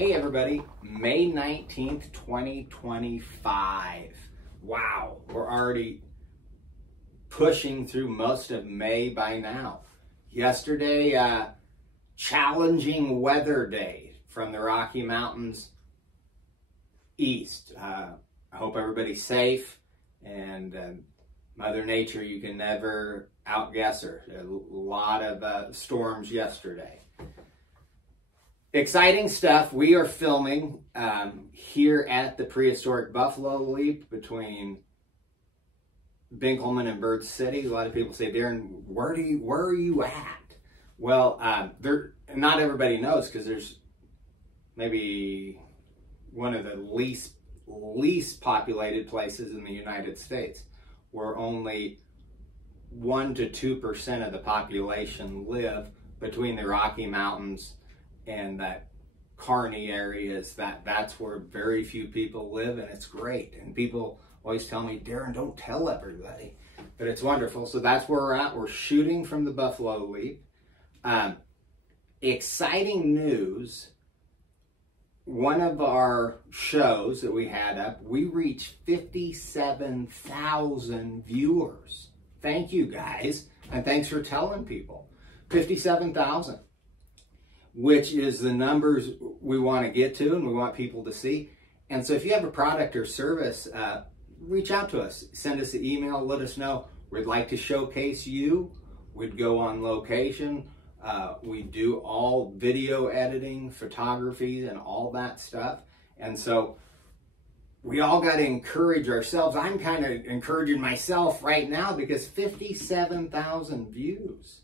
Hey everybody, May 19th, 2025. Wow, we're already pushing through most of May by now. Yesterday, challenging weather day from the Rocky Mountains east. I hope everybody's safe, and Mother Nature, you can never outguess her. A lot of storms yesterday. Exciting stuff. We are filming here at the prehistoric Buffalo Leap between Binkleman and Bird City. A lot of people say, Darren, where are you at? Well, not everybody knows, because there's maybe one of the least populated places in the United States, where only 1 to 2% of the population live between the Rocky Mountains and that Kearney areas. That's where very few people live, and it's great. And people always tell me, Darren, don't tell everybody, but it's wonderful. So that's where we're at. We're shooting from the Buffalo Leap. Exciting news. One of our shows that we had up, we reached 57,000 viewers. Thank you guys, and thanks for telling people. 57,000. Which is the numbers we want to get to and we want people to see. And so if you have a product or service, reach out to us. Send us an email, let us know. We'd like to showcase you. We'd go on location. We do all video editing, photography, and all that stuff. And so we all got to encourage ourselves. I'm kind of encouraging myself right now, because 57,000 views.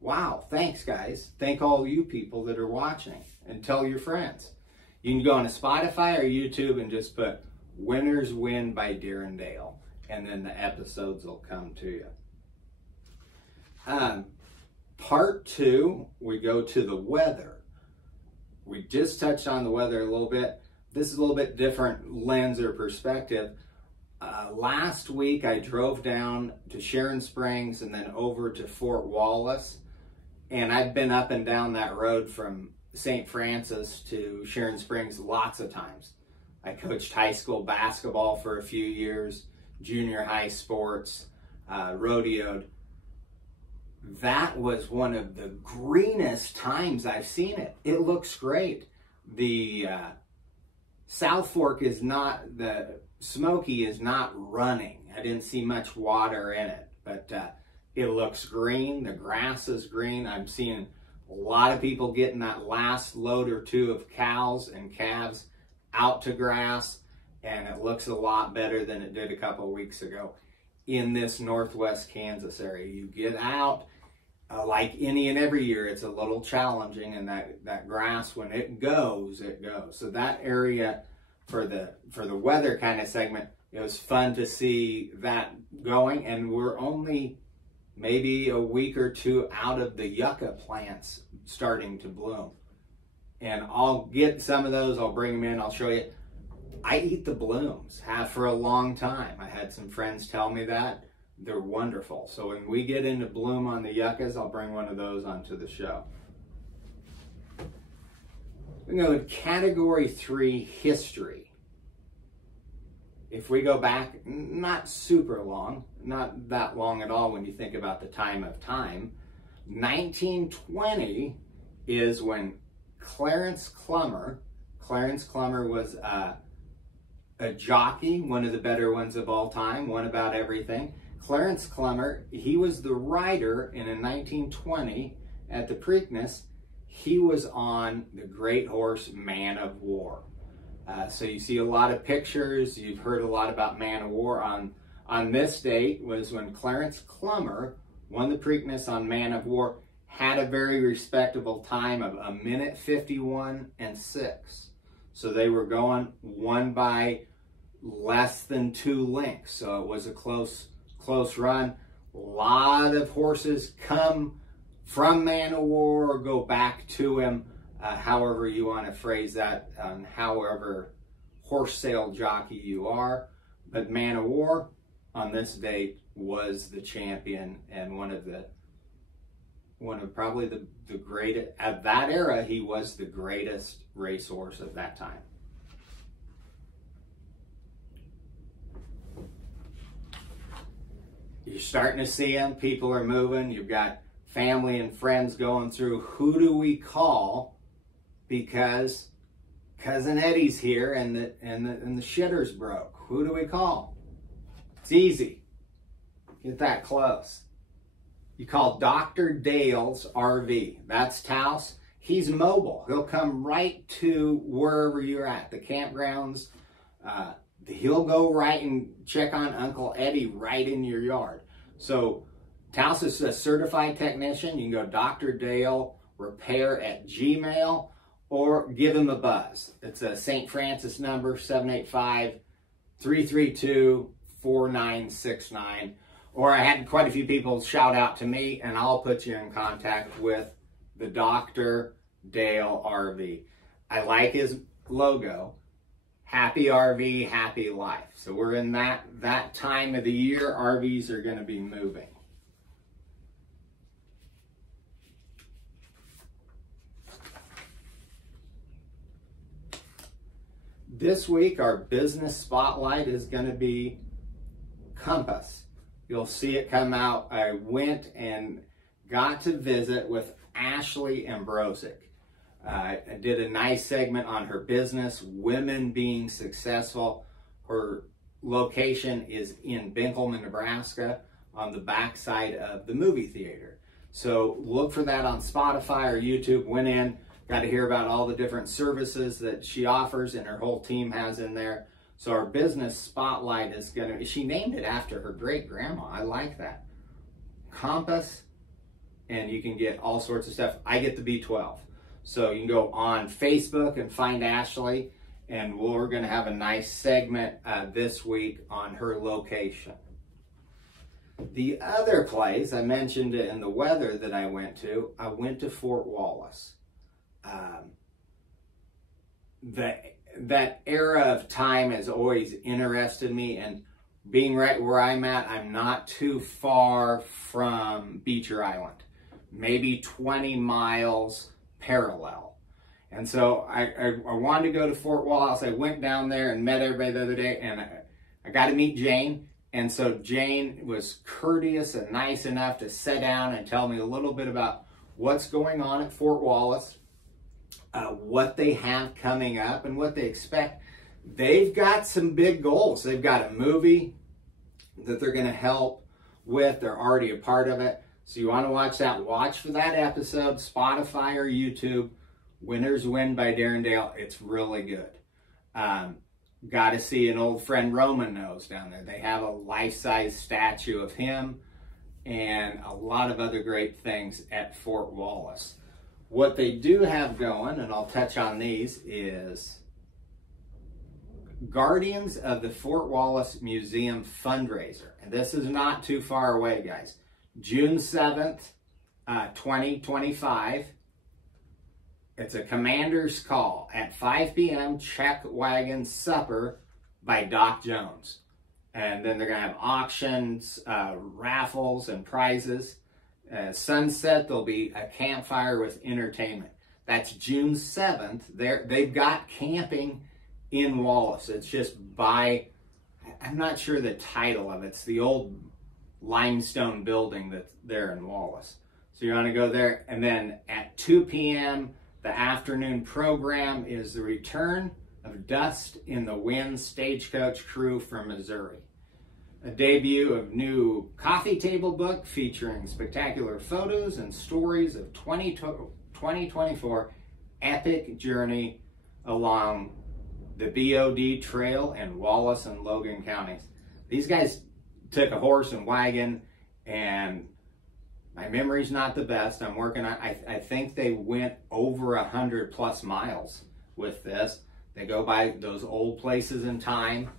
Wow, thanks guys. Thank all you people that are watching, and tell your friends. You can go on to Spotify or YouTube and just put Winners Win by Darren Dale, and then the episodes will come to you. Part 2, we go to the weather. We just touched on the weather a little bit. This is a little bit different lens or perspective. Last week I drove down to Sharon Springs and then over to Fort Wallace. And I've been up and down that road from St. Francis to Sharon Springs lots of times. I coached high school basketball for a few years, junior high sports, rodeoed. That was one of the greenest times I've seen it. It looks great. The South Fork is not, the Smoky is not running. I didn't see much water in it, but it looks green. The grass is green. I'm seeing a lot of people getting that last load or two of cows and calves out to grass, and it looks a lot better than it did a couple of weeks ago in this northwest Kansas area. You get out, like any and every year, it's a little challenging, and that grass, when it goes, it goes. So that area for the weather kind of segment, it was fun to see that going, and we're only maybe a week or two out of the yucca plants starting to bloom. And I'll get some of those, I'll bring them in, I'll show you. I eat the blooms, have for a long time. I had some friends tell me that. They're wonderful. So when we get into bloom on the yuccas, I'll bring one of those onto the show. We go to Category 3, history. If we go back, not super long, not that long at all when you think about the time of time, 1920 is when Clarence Clemmer was a jockey, one of the better ones of all time, won about everything. Clarence Clemmer, he was the rider, and in 1920 at the Preakness, he was on the great horse Man of War. So you see a lot of pictures, you've heard a lot about Man of War. On this date was when Clarence Clemmer won the Preakness on Man of War, had a very respectable time of 1:51 and 6. So they were won by less than 2 lengths. So it was a close run. A lot of horses come from Man of War or go back to him. However you want to phrase that, however horse sale jockey you are. But Man of War on this date was the champion and one of the one of probably the greatest, at that era, he was the greatest racehorse of that time. You're starting to see him, people are moving, you've got family and friends going through, who do we call? Because Cousin Eddie's here and the shitter's broke. Who do we call? It's easy. Get that close. You call Dr. Dale's RV. That's Taos. He's mobile. He'll come right to wherever you're at, the campgrounds. He'll go right and check on Uncle Eddie right in your yard. So Taos is a certified technician. You can go Dr. Dale Repair at Gmail or give him a buzz. It's a St. Francis number, 785-332-4969. Or I had quite a few people shout out to me, and I'll put you in contact with the Dr. Dale RV. I like his logo. Happy RV, happy life. So we're in that time of the year, RVs are going to be moving. This week, our business spotlight is going to be Compass. You'll see it come out. I went and got to visit with Ashley Ambrosic. I did a nice segment on her business, Women Being Successful. Her location is in Benkelman, Nebraska, on the backside of the movie theater. So look for that on Spotify or YouTube. Went in, got to hear about all the different services that she offers and her whole team has in there. So our business spotlight is going to, she named it after her great grandma. I like that. Compass, and you can get all sorts of stuff. I get the B12. So you can go on Facebook and find Ashley, and we're going to have a nice segment this week on her location. The other place, I mentioned it in the weather that I went to Fort Wallace. That era of time has always interested me, and being right where I'm at, I'm not too far from Beecher Island, maybe 20 miles parallel. And so I wanted to go to Fort Wallace. I went down there and met everybody the other day, and I got to meet Jane. And so Jane was courteous and nice enough to sit down and tell me a little bit about what's going on at Fort Wallace, what they have coming up and what they expect. They've got some big goals. They've got a movie that they're going to help with. They're already a part of it. So you want to watch that. Watch for that episode, Spotify or YouTube. Winners Win by Darren Dale. It's really good. Got to see an old friend Roman knows down there. They have a life-size statue of him and a lot of other great things at Fort Wallace. What they do have going, and I'll touch on these, is Guardians of the Fort Wallace Museum fundraiser. And this is not too far away, guys. June 7th, 2025. It's a commander's call at 5 p.m. Check Wagon Supper by Doc Jones. And then they're going to have auctions, raffles, and prizes. Sunset, there'll be a campfire with entertainment. That's June 7th. They've got camping in Wallace. It's just by, I'm not sure the title of it. It's the old limestone building that's there in Wallace. So you want to go there. And then at 2 p.m., the afternoon program is the return of Dust in the Wind Stagecoach Crew from Missouri. A debut of new coffee table book featuring spectacular photos and stories of 2024 epic journey along the BOD Trail in Wallace and Logan counties. These guys took a horse and wagon, and my memory's not the best. I'm working on, I think they went over 100+ miles with this. They go by those old places in time,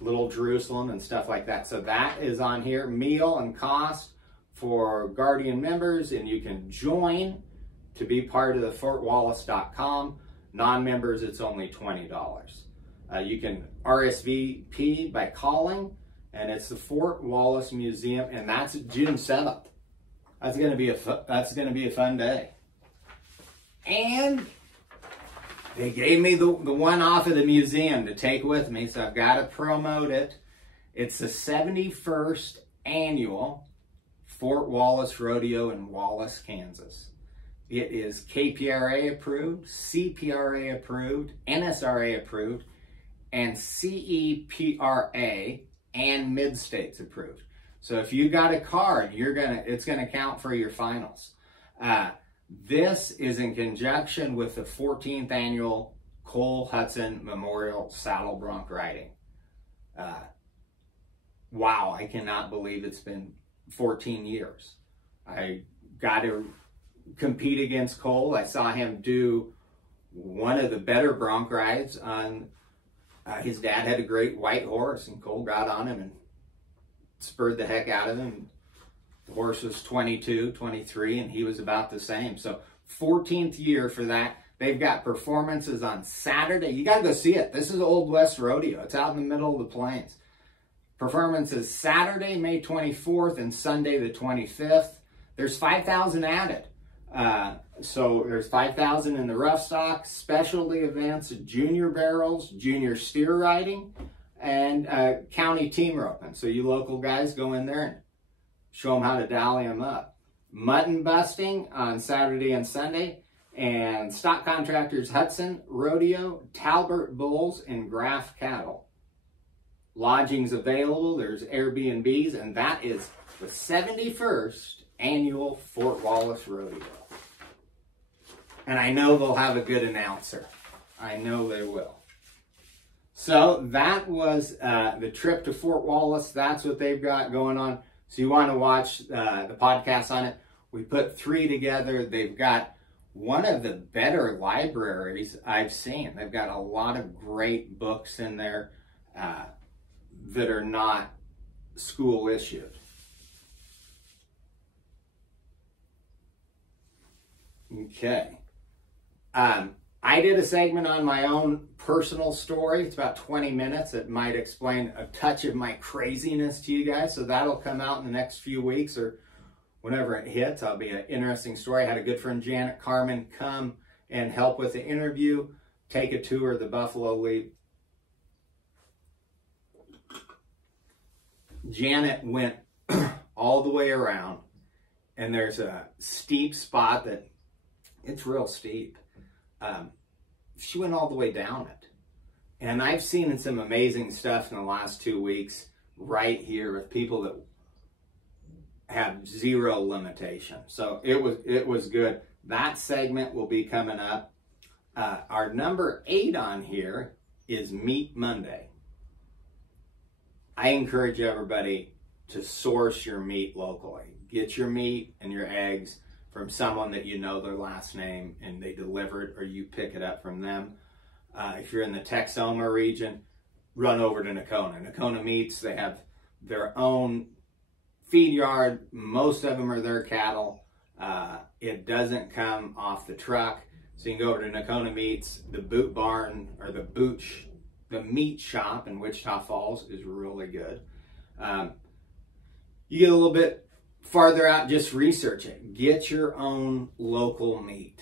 Little Jerusalem and stuff like that. So that is on here. Meal and cost for Guardian members, and you can join to be part of the FortWallace.com. Non-members, it's only $20. You can RSVP by calling, and it's the Fort Wallace Museum, and that's June 7th. That's gonna be a fun day. And they gave me the one off of the museum to take with me, so I've got to promote it. It's the 71st annual Fort Wallace Rodeo in Wallace, Kansas. It is KPRA approved, CPRA approved, NSRA approved, and CEPRA and Mid-States approved. So if you got a card, it's gonna count for your finals. This is in conjunction with the 14th annual Cole Hudson Memorial Saddle Bronc Riding. Wow, I cannot believe it's been 14 years. I got to compete against Cole. I saw him do one of the better bronc rides on, his dad had a great white horse, and Cole got on him and spurred the heck out of him. The horse was 22, 23, and he was about the same. So 14th year for that. They've got performances on Saturday. You got to go see it. This is Old West Rodeo. It's out in the middle of the plains. Performances Saturday, May 24th, and Sunday the 25th. There's 5,000 added. So there's 5,000 in the rough stock, specialty events, junior barrels, junior steer riding, and county team roping. So you local guys go in there and show them how to dally them up. Mutton busting on Saturday and Sunday, and Stock Contractors Hudson Rodeo, Talbert Bulls, and Graff Cattle. Lodging's available. There's Airbnbs, and that is the 71st annual Fort Wallace Rodeo. And I know they'll have a good announcer. I know they will. So that was the trip to Fort Wallace. That's what they've got going on. So you want to watch the podcast on it. We put 3 together. They've got one of the better libraries I've seen. They've got a lot of great books in there that are not school issued. Okay. I did a segment on my own personal story. It's about 20 minutes. It might explain a touch of my craziness to you guys. So that'll come out in the next few weeks or whenever it hits. That'll be an interesting story. I had a good friend, Janet Carmen, come and help with the interview, take a tour of the Buffalo Leap. Janet went all the way around, and there's a steep spot that it's real steep. She went all the way down it. And I've seen some amazing stuff in the last 2 weeks right here with people that have zero limitation. So it was good. That segment will be coming up. Our number 8 on here is Meat Monday. I encourage everybody to source your meat locally. Get your meat and your eggs from someone that you know their last name and they deliver it, or you pick it up from them. If you're in the Texoma region, run over to Nocona. Nocona Meats, they have their own feed yard. Most of them are their cattle. It doesn't come off the truck. So you can go over to Nocona Meats. The Boot Barn, or the meat shop in Wichita Falls is really good. You get a little bit farther out, just research it. Get your own local meat.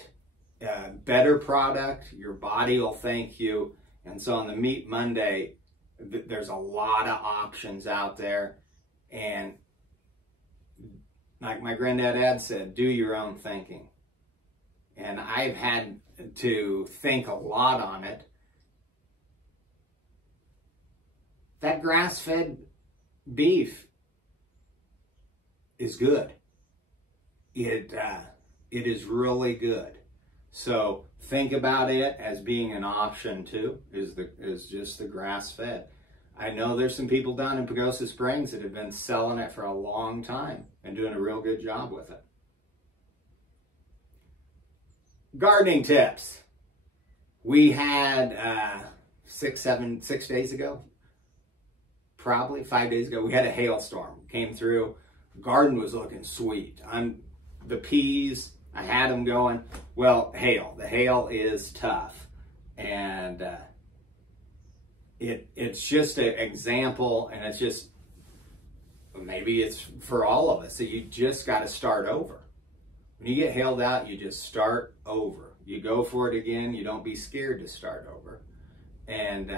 Better product, your body will thank you. And so on the Meat Monday, there's a lot of options out there. And like my granddad Ed said, do your own thinking. And I've had to think a lot on it. That grass-fed beef is good. It is really good. So think about it as being an option too, is just the grass-fed. I know there's some people down in Pagosa Springs that have been selling it for a long time and doing a real good job with it. Gardening tips. We had 6 days ago, probably 5 days ago, we had a hailstorm. Came through. Garden was looking sweet. The peas, I had them going. Well, hail. The hail is tough. And it's just an example, and it's just maybe it's for all of us. So you just got to start over. When you get hailed out, you just start over. You go for it again. You don't be scared to start over. And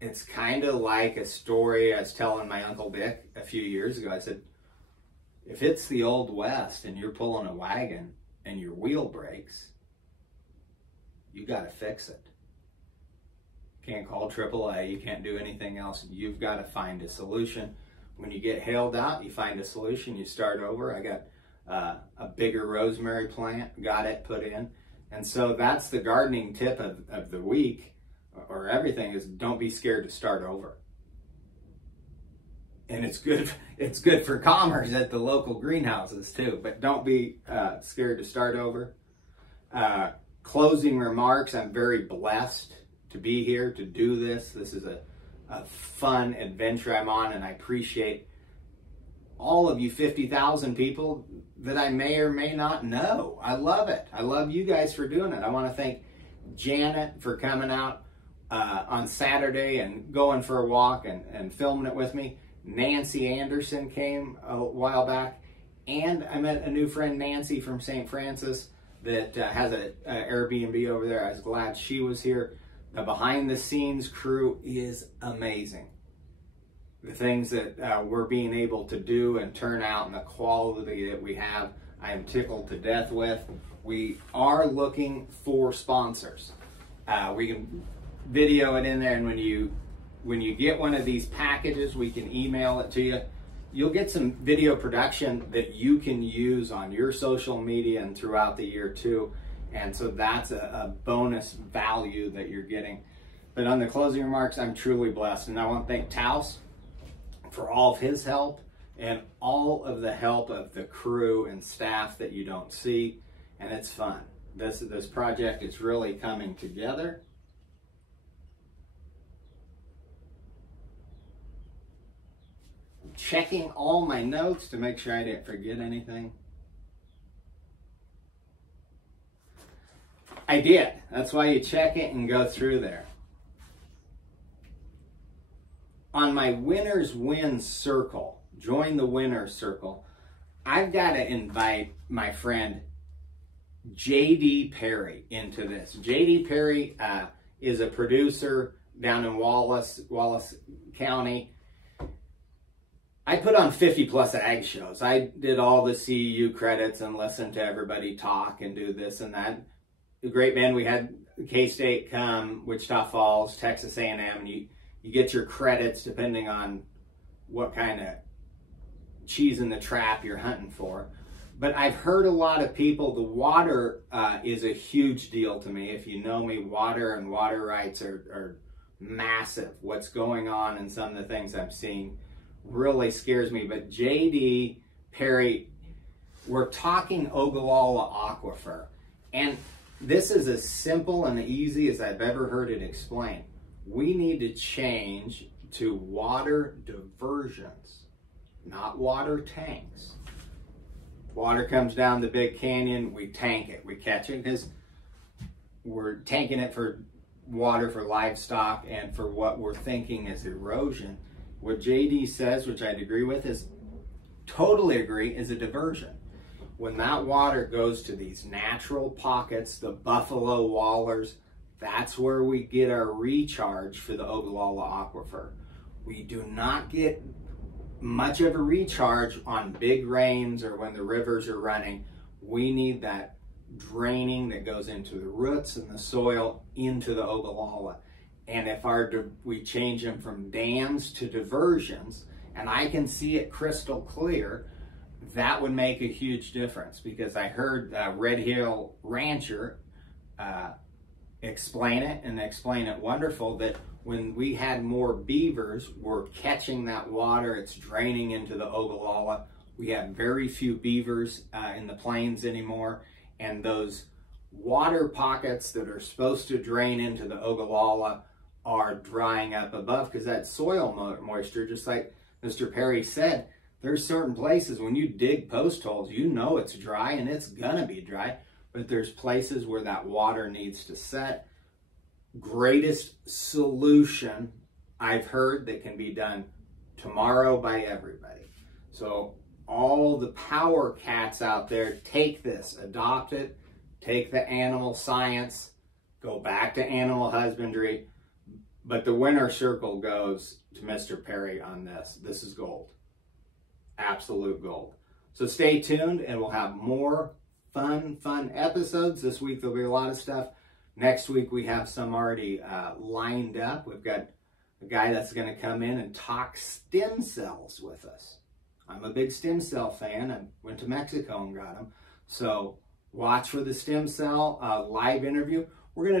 it's kind of like a story I was telling my Uncle Dick a few years ago. I said, if it's the Old West and you're pulling a wagon and your wheel breaks, you got to fix it. Can't call AAA. You can't do anything else. You've got to find a solution. When you get hailed out, you find a solution. You start over. I got a bigger rosemary plant, got it put in. And so that's the gardening tip of the week, or everything, is don't be scared to start over. And it's good for commerce at the local greenhouses too, but don't be scared to start over. Closing remarks, I'm very blessed to be here, to do this. This is a fun adventure I'm on, and I appreciate all of you 50,000 people that I may or may not know. I love it. I love you guys for doing it. I want to thank Janet for coming out on Saturday and going for a walk and filming it with me. Nancy Anderson came a while back, and I met a new friend, Nancy from St. Francis, that has an Airbnb over there. I was glad she was here. The behind the scenes crew is amazing. The things that we're being able to do and turn out, and the quality that we have, I am tickled to death with. We are looking for sponsors. We can video it in there, and when you get one of these packages, we can email it to you. You'll get some video production that you can use on your social media and throughout the year too. And so that's a bonus value that you're getting. But on the closing remarks, I'm truly blessed. And I want to thank Taos for all of his help and all of the help of the crew and staff that you don't see. And it's fun. This project is really coming together. Checking all my notes to make sure I didn't forget anything. I did. That's why you check it and go through there. On my Winners Win Circle, join the Winners Circle, I've got to invite my friend J.D. Perry into this. J.D. Perry is a producer down in Wallace County. I put on 50 plus ag shows. I did all the CEU credits and listened to everybody talk and do this and that. A great band. We had K-State come, Wichita Falls, Texas A&M, and you get your credits depending on what kind of cheese in the trap you're hunting for. But I've heard a lot of people, the water is a huge deal to me. If you know me, water and water rights are massive. What's going on and some of the things I'm seeing really scares me. But J.D. Perry, we're talking Ogallala Aquifer. And this is as simple and easy as I've ever heard it explained. We need to change to water diversions, not water tanks. Water comes down the big canyon, we tank it, we catch it, because we're tanking it for water for livestock and for what we're thinking is erosion. What JD says, which I'd agree with, is totally agree, is a diversion. When that water goes to these natural pockets, the Buffalo Wallers, that's where we get our recharge for the Ogallala Aquifer. We do not get much of a recharge on big rains or when the rivers are running. We need that draining that goes into the roots and the soil into the Ogallala. And if we change them from dams to diversions, and I can see it crystal clear, that would make a huge difference, because I heard Red Hill Rancher explain it, and explain it wonderful, that when we had more beavers, we're catching that water, it's draining into the Ogallala. We have very few beavers in the plains anymore, and those water pockets that are supposed to drain into the Ogallala are drying up above, because that soil moisture, just like Mr. Perry said, there's certain places when you dig post holes, you know it's dry, and it's gonna be dry, but there's places where that water needs to set. Greatest solution I've heard that can be done tomorrow by everybody. So all the power cats out there, take this, adopt it, take the animal science, go back to animal husbandry. But the winner circle goes to Mr. Perry on this. This is gold. Absolute gold. So stay tuned and we'll have more fun episodes. This week there'll be a lot of stuff. Next week we have some already lined up. We've got a guy that's going to come in and talk stem cells with us. I'm a big stem cell fan. I went to Mexico and got them. So watch for the stem cell live interview. We're going to do